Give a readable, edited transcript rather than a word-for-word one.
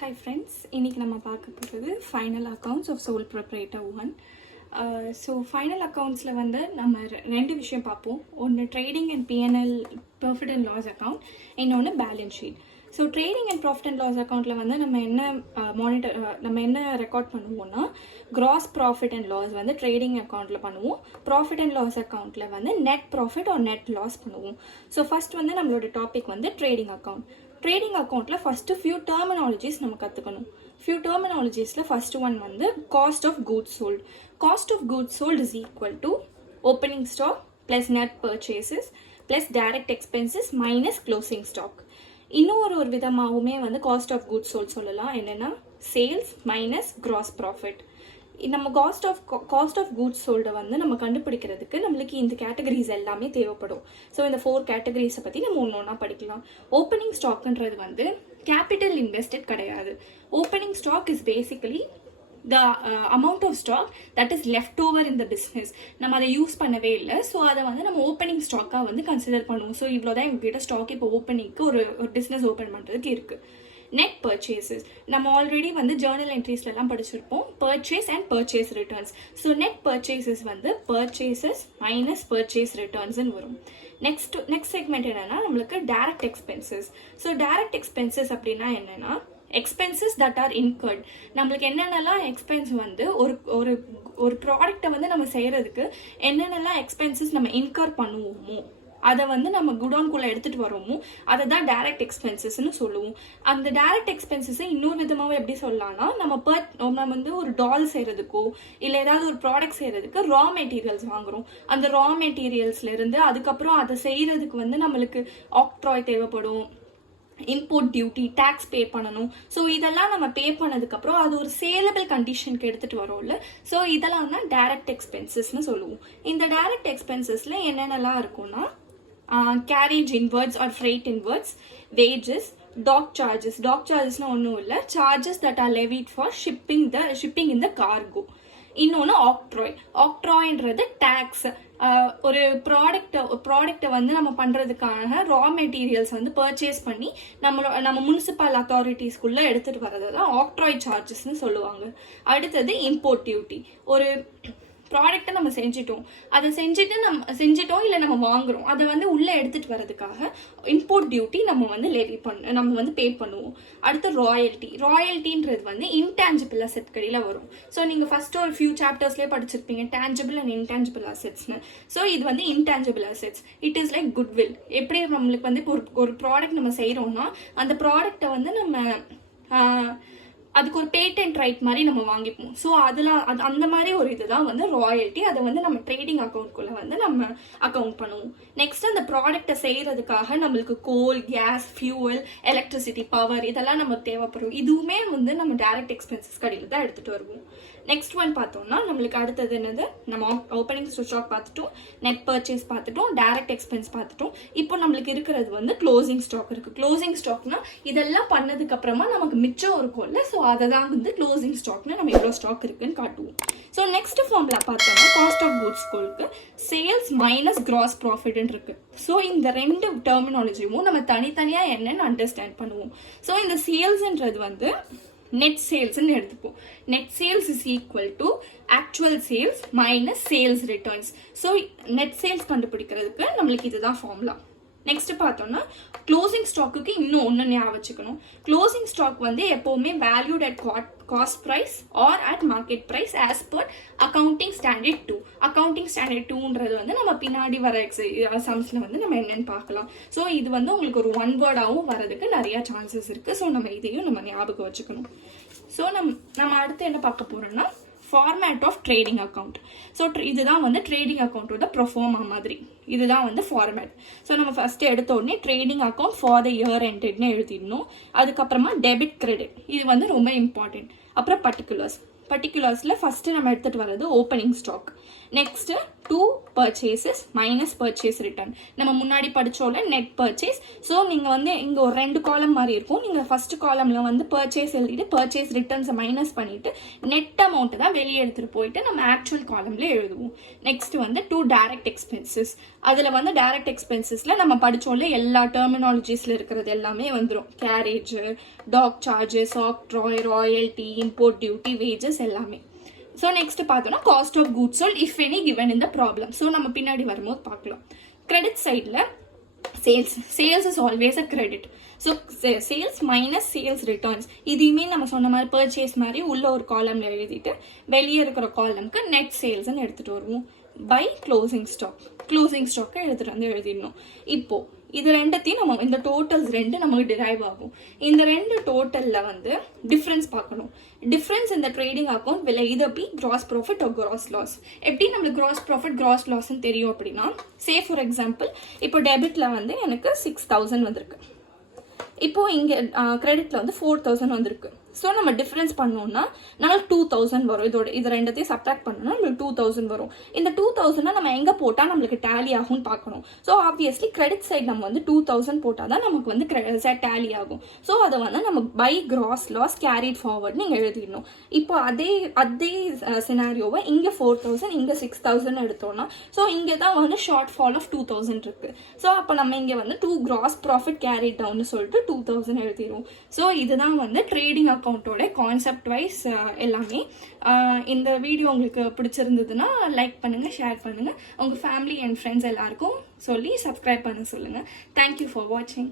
Hi friends, இன்னைக்கு நம்ம பார்க்க போகிறது final accounts of sole proprietor 1. So final அக்கவுண்ட்ஸில் வந்து நம்ம ரெண்டு விஷயம் பார்ப்போம். ஒன்று trading and PNL profit and loss account, இன்னொன்று balance sheet. So trading and profit and loss அக்கௌண்ட்டில் வந்து நம்ம என்ன ரெக்கார்ட் பண்ணுவோம்னா, கிராஸ் ப்ராஃபிட் அண்ட் லாஸ் வந்து ட்ரேடிங் அக்கௌண்ட்டில் பண்ணுவோம். ப்ராஃபிட் அண்ட் லாஸ் அக்கௌண்ட்டில் வந்து net profit or net loss பண்ணுவோம். ஸோ ஃபர்ஸ்ட் வந்து நம்மளோட டாபிக் வந்து ட்ரேடிங் அக்கௌண்ட். ட்ரேடிங் அக்கௌண்ட்டில் ஃபஸ்ட்டு ஃபியூ டெர்மினாலஜிஸ் நம்ம கற்றுக்கணும். ஃபியூ டெர்மினாலஜிஸில் ஃபஸ்ட்டு ஒன் வந்து cost of goods sold. Cost of goods sold is equal to opening stock plus net purchases plus direct expenses minus closing stock. இன்னொரு விதமாகவுமே வந்து cost of goods sold சொல்லலாம். என்னென்னா sales minus gross profit. நம்ம cost of goods சோல்டை வந்து நம்ம கண்டுபிடிக்கிறதுக்கு நம்மளுக்கு இந்த கேட்டகரிஸ் எல்லாமே தேவைப்படும். ஸோ இந்த 4 கேட்டகரிஸை பற்றி நம்ம ஒன்றா படிக்கலாம். ஓப்பனிங் ஸ்டாக்ன்றது வந்து கேபிட்டல் இன்வெஸ்டட் கிடையாது. Opening stock is basically the amount of stock that is left over in the business. நம்ம அதை யூஸ் பண்ணவே இல்லை. ஸோ அதை வந்து நம்ம ஓப்பனிங் ஸ்டாக்காக வந்து கன்சிடர் பண்ணுவோம். ஸோ இவ்வளோதான் எங்ககிட்ட ஸ்டாக் இப்போ ஓப்பனிங்க்கு ஒரு பிஸ்னஸ் ஓப்பன் பண்ணுறதுக்கு இருக்குது. நெட் பர்ச்சேசஸ் நம்ம ஆல்ரெடி வந்து ஜேர்னல் என்ட்ரிஸ்லாம் படிச்சிருப்போம். Purchase and purchase returns. So net purchases வந்து பர்ச்சேசஸ் மைனஸ் பர்ச்சேஸ் ரிட்டர்ன்ஸ்ன்னு வரும். நெக்ஸ்ட் செக்மெண்ட் என்னன்னா நம்மளுக்கு direct expenses. So direct expenses அப்படின்னா என்னன்னா எக்ஸ்பென்சஸ் தட் ஆர் இன்கர்ட். நம்மளுக்கு என்னென்னலாம் எக்ஸ்பென்ஸ் வந்து ஒரு ப்ராடக்டை வந்து நம்ம செய்யறதுக்கு என்னென்னலாம் எக்ஸ்பென்சஸ் நம்ம இன்கர் பண்ணுவோமோ அதை வந்து நம்ம குடோன்குள்ளே எடுத்துகிட்டு வரோமோ அதை தான் டைரக்ட் எக்ஸ்பென்சஸ்ன்னு சொல்லுவோம். அந்த டைரக்ட் எக்ஸ்பென்சஸை இன்னொரு விதமாக எப்படி சொல்லலாம்னா, நம்ம வந்து ஒரு டால் செய்கிறதுக்கோ இல்லை ஏதாவது ஒரு ப்ராடக்ட் செய்கிறதுக்கு ரா மெட்டீரியல்ஸ் வாங்குகிறோம். அந்த ரா மெட்டீரியல்ஸ்லேருந்து அதுக்கப்புறம் அதை செய்கிறதுக்கு வந்து நம்மளுக்கு ஆக்ட்ராய் தேவைப்படும், இம்போர்ட் டியூட்டி, டேக்ஸ் பே பண்ணணும். ஸோ இதெல்லாம் நம்ம பே பண்ணதுக்கப்புறம் அது ஒரு சேலபிள் கண்டிஷனுக்கு எடுத்துகிட்டு வரோம்ல. ஸோ இதெல்லாம் தான் டைரக்ட் எக்ஸ்பென்சஸ்ன்னு சொல்லுவோம். இந்த டைரக்ட் எக்ஸ்பென்சஸில் என்னென்னலாம் இருக்கும்னா, carriage inwards or freight inwards, wages, dock charges. Dock சார்ஜஸ்னால் ஒன்றும் இல்லை, charges that are levied for shipping in the cargo. இன்னொன்று ஆக்ட்ராய்ன்றது டேக்ஸ். ஒரு ப்ராடக்டை வந்து நம்ம பண்ணுறதுக்கான ரா மெட்டீரியல்ஸ் வந்து பர்ச்சேஸ் பண்ணி நம்ம முனிசிபல் அத்தாரிட்டிஸ்குள்ளே எடுத்துகிட்டு வர்றது தான் ஆக்ட்ராய் சார்ஜஸ்ன்னு சொல்லுவாங்க. அடுத்தது இம்போர்ட் டியூட்டி. ஒரு ப்ராடக்டை நம்ம செஞ்சிட்டோம் இல்லை நம்ம வாங்குறோம், அதை வந்து உள்ளே எடுத்துகிட்டு வர்றதுக்காக இம்போர்ட் டியூட்டி நம்ம வந்து பே பண்ணுவோம். அடுத்து ராயல்ட்டின்றது வந்து இன்டான்ஜிபிள் அசெட் கடையில் வரும். ஸோ நீங்கள் ஃபர்ஸ்ட் ஒரு ஃபியூ சாப்டர்ஸ்லேயே படிச்சிருப்பீங்க டேஞ்சபிள் அண்ட் இன்டான்ஜிபிள் அசெட்ஸ்னு. ஸோ இது வந்து intangible assets. It is like goodwill. எப்படி நம்மளுக்கு வந்து ஒரு ப்ராடக்ட் நம்ம செய்கிறோம்னா அந்த ப்ராடக்டை வந்து நம்ம அதுக்கு ஒரு பேட்டன்ட் ரைட் மாதிரி நம்ம வாங்கிப்போம். ஸோ அந்த மாதிரி ஒரு இதுதான் வந்து ராயல்ட்டி. அதை வந்து நம்ம ட்ரேடிங் அக்கௌண்ட்குள்ளே வந்து நம்ம அக்கௌண்ட் பண்ணுவோம். நெக்ஸ்ட் அந்த ப்ராடக்டை செய்கிறதுக்காக நம்மளுக்கு கோல், கேஸ், ஃபியூவல், எலக்ட்ரிசிட்டி, பவர் இதெல்லாம் நமக்கு தேவைப்படும். இதுவுமே வந்து நம்ம டைரக்ட் எக்ஸ்பென்சஸ் கடையில் தான் எடுத்துகிட்டு வருவோம். நெக்ஸ்ட் ஒன் பார்த்தோம்னா நம்மளுக்கு அடுத்தது என்னது, நம்ம ஓப்பனிங் ஸ்டாக் பார்த்துட்டோம், நெட் பர்ச்சேஸ் பார்த்துட்டோம், டைரக்ட் எக்ஸ்பென்ஸ் பார்த்துட்டோம். இப்போ நம்மளுக்கு இருக்கிறது வந்து க்ளோசிங் ஸ்டாக் இருக்குது. க்ளோசிங் ஸ்டாக்னா இதெல்லாம் பண்ணதுக்கு அப்புறமா நமக்கு மிச்சம் இருக்கும்ல. ஸோ அதை தான் வந்து க்ளோசிங் ஸ்டாக்னா நம்ம எவ்வளோ ஸ்டாக் இருக்குன்னு காட்டுவோம். ஸோ நெக்ஸ்ட் ஃபார்முலா பார்த்தோம்னா காஸ்ட் ஆஃப் கூட்ஸ் சோல்டுக்கு சேல்ஸ் மைனஸ் கிராஸ் ப்ராஃபிட்னு இருக்கு. ஸோ இந்த ரெண்டு டெர்மினாலஜியும் நம்ம தனித்தனியாக என்னன்னு அண்டர்ஸ்டாண்ட் பண்ணுவோம். ஸோ இந்த சேல்ஸ்ன்றது வந்து நெட் சேல்ஸ்ன்னு எடுத்துப்போம். Net sales is equal to actual sales minus sales returns. So net sales கண்டுபிடிக்கிறதுக்கு நம்மளுக்கு இதுதான் ஃபார்முலா. நெக்ஸ்ட் பார்த்தோம்னா க்ளோசிங் ஸ்டாக்குக்கு இன்னும் ஒன்று ஞாபகம் வச்சுக்கணும். க்ளோசிங் ஸ்டாக் வந்து எப்போவுமே valued at cost price or at market price as per accounting standard 2. Accounting standard 2ன்றது வந்து நம்ம பின்னாடி வர சம்ஸில் வந்து நம்ம என்னென்னு பார்க்கலாம். ஸோ இது வந்து உங்களுக்கு ஒரு ஒன் வேர்டாகவும் வரதுக்கு நிறையா சான்சஸ் இருக்குது. ஸோ நம்ம இதையும் நம்ம ஞாபகம் வச்சுக்கணும். ஸோ நம்ம அடுத்து என்ன பார்க்க போகிறோம்னா format of trading account. So இதுதான் வந்து ட்ரேடிங் அக்கௌண்ட்டோட ப்ரொஃபார்மா மாதிரி. இதுதான் வந்து ஃபார்மேட். ஸோ நம்ம ஃபஸ்ட்டு எடுத்த உடனே trading account for the year எண்டட்னு எழுதிடணும். அதுக்கப்புறமா டெபிட் கிரெடிட், இது வந்து ரொம்ப இம்பார்ட்டன்ட். அப்புறம் பர்டிகுலர்ஸில் ஃபஸ்ட்டு நம்ம எடுத்துகிட்டு வர்றது opening stock, next two purchases minus purchase return. நம்ம முன்னாடி படிச்சோம்ல நெட் பர்ச்சேஸ். ஸோ நீங்கள் வந்து இங்கே ஒரு 2 காலம் மாதிரி இருக்கும். நீங்கள் ஃபர்ஸ்ட் காலம்ல வந்து பர்ச்சேஸ் எழுதிட்டு பர்ச்சேஸ் ரிட்டர்ன்ஸை மைனஸ் பண்ணிட்டு நெட் அமௌண்ட்டு தான் வெளியே எடுத்துகிட்டு போயிட்டு நம்ம ஆக்சுவல் காலம்ல எழுதுவோம். நெக்ஸ்ட் வந்து 2 டைரக்ட் எக்ஸ்பென்சஸ். அதில் வந்து டைரக்ட் எக்ஸ்பென்சஸில் நம்ம படிச்சோம்ல எல்லா டெர்மினாலஜிஸில் இருக்கிறது எல்லாமே வந்துடும். Carriage, dock charges, royalty, import duty, wages எல்லாமே. ஸோ நெக்ஸ்ட் பார்த்தோம்னா cost of goods sold if any given இந்த ப்ராப்ளம். ஸோ நம்ம பின்னாடி வரும்போது பார்க்கலாம். கிரெடிட் சைடில் sales is always a credit. So sales minus sales returns இதையுமே நம்ம சொன்ன மாதிரி பர்ச்சேஸ் மாதிரி உள்ள ஒரு காலம்ல எழுதிட்டு வெளியே இருக்கிற காலம்க்கு நெட் சேல்ஸ்ன்னு எடுத்துகிட்டு வருவோம். பை க்ளோசிங் ஸ்டாக்கை எடுத்துகிட்டு வந்து எழுதிடணும். இப்போ இது ரெண்டத்தையும் நம்ம இந்த டோட்டல்ஸ் 2 நமக்கு டிரைவ் ஆகும். இந்த 2 டோட்டலில் வந்து டிஃப்ரென்ஸ் பார்க்கணும். டிஃப்ரென்ஸ் இந்த trading account will either be gross profit or gross loss. எப்படி நம்மளுக்கு gross profit gross lossன்னு தெரியும் அப்படின்னா, சே ஃபார் எக்ஸாம்பிள் இப்போ டெபிட்ல வந்து எனக்கு 6000 வந்திருக்கு. இப்போ இங்கே கிரெடிட்ல வந்து 4000 வந்திருக்கு. ஸோ நம்ம டிஃபரன்ஸ் பண்ணோம்னா நம்மளுக்கு 2000 வரும். இது ரெண்டத்தையும் சப்ட்ராக்ட் பண்ணோம்னா நம்மளுக்கு 2000 வரும். இந்த 2000 நம்ம எங்கே போட்டால் நம்மளுக்கு டேலி ஆகும்னு பார்க்கணும். ஸோ ஆப்வியஸ்லி கிரெடிட் சைட் நம்ம வந்து 2000 போட்டால் தான் நமக்கு வந்து டேலி ஆகும். ஸோ அதை வந்து நம்ம by gross loss carried forward நீங்கள் எழுதிடணும். இப்போ அதே சினாரியோவை இங்கே 4000 இங்கே 6000 எடுத்தோம்னா ஸோ இங்கே தான் வந்து ஷார்ட் ஃபால் ஆஃப் 2000 இருக்கு. ஸோ அப்போ நம்ம இங்கே வந்து 2 கிராஸ் ப்ராஃபிட் கேரிட் டவுன்னு சொல்லிட்டு 2000 எழுதிடுவோம். ஸோ இதுதான் வந்து ட்ரேடிங் அக்கௌண்ட்டோட கான்செப்ட் வைஸ் எல்லாமே. இந்த வீடியோ உங்களுக்கு பிடிச்சிருந்ததுன்னா லைக் பண்ணுங்கள், ஷேர் பண்ணுங்கள், உங்கள் ஃபேமிலி அண்ட் ஃப்ரெண்ட்ஸ் எல்லாருக்கும் சொல்லி சப்ஸ்கிரைப் பண்ண சொல்லுங்கள். தேங்க்யூ ஃபார் வாட்சிங்.